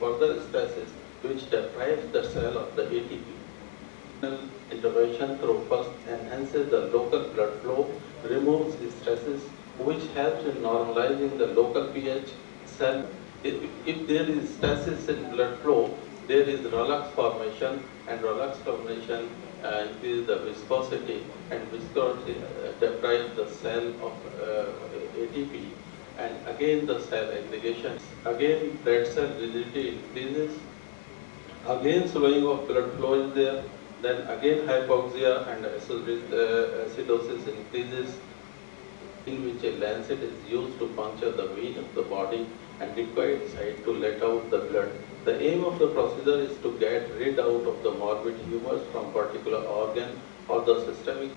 further stresses which deprive the cell of the ATP. Intervention through first enhances the local blood flow, removes stresses, which helps in normalizing the local pH cell. If there is stresses in blood flow, there is Rayleigh formation, and Rayleigh formation increases the viscosity, and viscosity deprives the cell of ATP, and again the cell aggregation. Again, red cell rigidity increases. Again, slowing of blood flow is there. Then again, hypoxia and acidosis increases, in which a lancet is used to puncture the vein of the body and required site to let out the blood. The aim of the procedure is to get rid out of the morbid humors from particular organ or the systemic.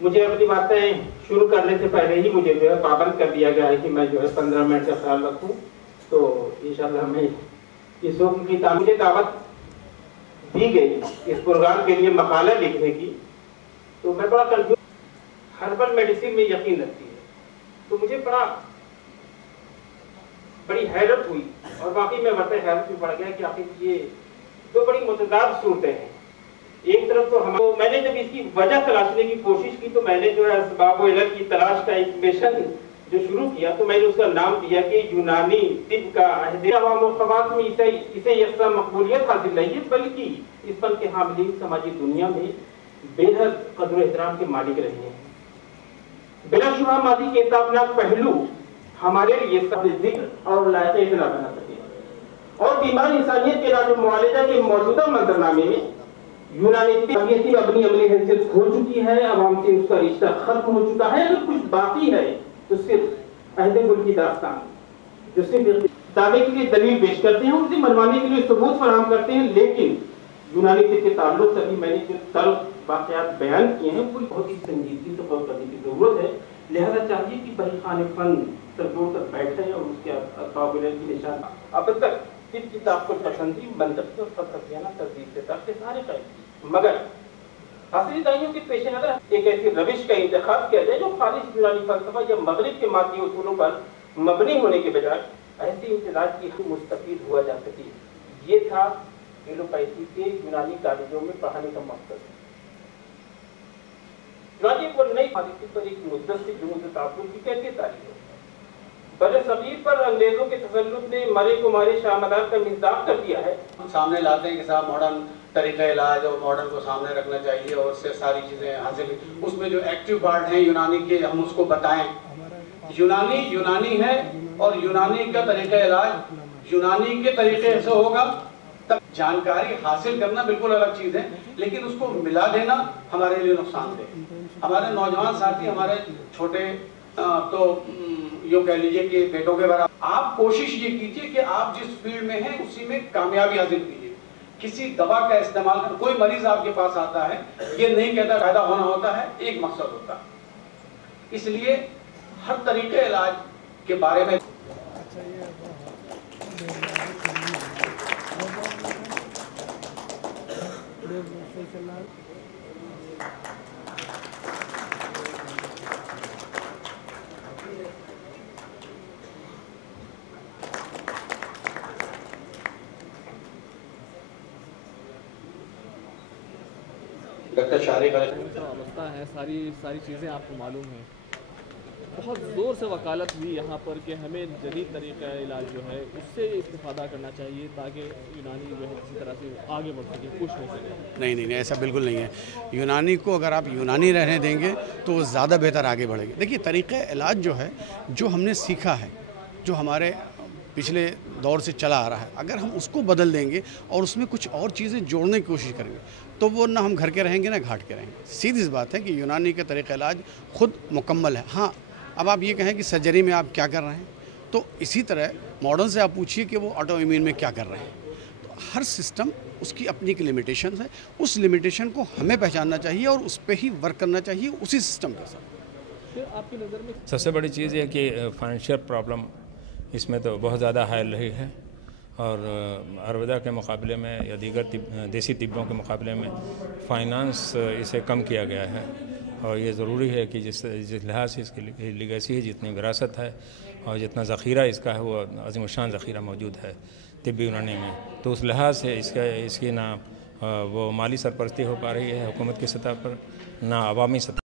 मुझे अपनी बातें शुरू करने से पहले ही मुझे जो है पाबंद कर दिया गया है कि मैं जो है 15 मिनट का ख्याल रखूं, तो इंशाल्लाह हमें इस हुक्म की मुझे दावत दी गई इस प्रोग्राम के लिए मकाला लिखने की, तो मैं बड़ा कंफ्यूज। हर्बल मेडिसिन में यकीन रखती है, तो मुझे बड़ी हैरत हुई, और वाकई में मतलब हैरत भी पड़ गया कि आखिर ये दो बड़ी मुतजाद सूरतें हैं। एक तरफ तो मैंने जब इसकी वजह तलाशने की कोशिश की, तो मैंने जो है असबाब व इल्लत की तलाश का एक मिशन जो शुरू किया, तो मैंने उसका नाम दिया कि यूनानी तिब का अहद अवाम व खवास में इसे यकसा मकबूलियत हासिल नहीं है, बल्कि इस फन के हामिलीन समाजी दुनिया में बेहद कदर एहतराम के मालिक रहे हैं। बिलाशुबह मादी के ताबनाक पहलू हमारे लिए सब जिक्र और लायक इतना बना सके, और बीमार इंसानियत के इलाज मुआलजा के मौजूदा मंजरनामे में यूनानी तिब अपनी अमली हैसियत खो चुकी है, अवाम से उसका रिश्ता खत्म हो चुका है। अगर कुछ बाकी है तो सिर्फ अहद गुल की दास्तान, जो सिर्फ दावे के लिए दलील पेश करते हैं, उसे मनवाने के लिए सबूत फराहम करते हैं, लेकिन यूनानी तिब के ताल्लुक से भी मैंने जो तल्ख वाक़यात बयान किए हैं, वो बहुत ही संजीदगी से गौर करने की जरूरत है। लिहाजा चाहिए कि बही खाने फन से जोड़ कर बैठे और उसके असबाब की निशान अब तक तिब की ताक़ुल पसंदी, मंतक़ी और फलसफियाना तर्जीह से तक के सारे कायम, मगर असली दाइयों के पेश नज़र एक ऐसी रविश का इंतखाब किया जाए जो खालिश यूनानी फलसफा या मगरिब के मादी उसूलों पर मबनी होने के बजाय ऐसी इम्तिजाज की मुस्तफीद हुआ जा सके। ये था एलोपैथी के यूनानी कॉलेजों में पढ़ाने का मकसद। को नई पॉलिसी पर एक मुद्दत से जुनूद ताक़ुल की कैसे तारीख है। बरसगीर पर अंग्रेजों के तसल्लुत ने मरे को मारे शामदार का मिज़ाक कर दिया है। सामने लाते हैं कि साहब मॉडर्न तरीका इलाज और मॉडर्न को सामने रखना चाहिए और उससे सारी चीज़ें हासिल, उसमें जो एक्टिव पार्ट हैं यूनानी के हम उसको बताएं। यूनानी है और यूनानी का तरीका इलाज यूनानी के तरीके से होगा, तब जानकारी हासिल करना बिल्कुल अलग चीज़ है, लेकिन उसको मिला देना हमारे लिए नुकसानदेह। हमारे नौजवान साथी, हमारे छोटे तो यूँ कह लीजिए कि बेटों के बराबर, आप कोशिश ये कीजिए कि आप जिस फील्ड में हैं उसी में कामयाबी हासिल कीजिए। किसी दवा का इस्तेमाल कर, कोई मरीज आपके पास आता है, ये नहीं कहता फायदा होना होता है, एक मकसद होता है। इसलिए हर तरीके इलाज के बारे में अवस्था है, सारी चीज़ें आपको मालूम है। बहुत ज़ोर से वकालत हुई यहाँ पर कि हमें जदीद तरीका इलाज जो है उससे इस्तेफादा करना चाहिए ताकि यूनानी जो है किसी तरह से आगे बढ़ सके, खुश हो सके। नहीं, ऐसा बिल्कुल नहीं है। यूनानी को अगर आप यूनानी रहने देंगे तो वो ज़्यादा बेहतर आगे बढ़ेगी। देखिए, तरीक़ा इलाज जो है, जो हमने सीखा है, जो हमारे पिछले दौर से चला आ रहा है, अगर हम उसको बदल देंगे और उसमें कुछ और चीज़ें जोड़ने की कोशिश करेंगे तो वो ना हम घर के रहेंगे ना घाट के रहेंगे। सीधी सी बात है कि यूनानी का तरीक़ा इलाज खुद मुकम्मल है। हाँ, अब आप ये कहें कि सर्जरी में आप क्या कर रहे हैं, तो इसी तरह मॉडर्न से आप पूछिए कि वो ऑटो इम्यून में क्या कर रहे हैं। तो हर सिस्टम उसकी अपनी एक लिमिटेशन है, उस लिमिटेशन को हमें पहचानना चाहिए और उस पर ही वर्क करना चाहिए, उसी सिस्टम के साथ। फिर आपकी नज़र में सबसे बड़ी चीज़ है कि फाइनेंशियल प्रॉब्लम इसमें तो बहुत ज़्यादा हायल रही है اور آیورویدا کے مقابلے میں یا دیگر دیسی طبوں کے مقابلے میں فائنانس اسے کم کیا گیا ہے، اور یہ ضروری ہے کہ جس لحاظ سے اس کی لیگیسی ہے، جتنی وراثت ہے اور جتنا ذخیرہ اس کا ہے، وہ عظیم الشان ذخیرہ موجود ہے طبی یونانی میں، تو اس لحاظ سے اس کی نہ وہ مالی سرپرستی ہو پا رہی ہے حکومت کی سطح پر، نہ عوامی سطح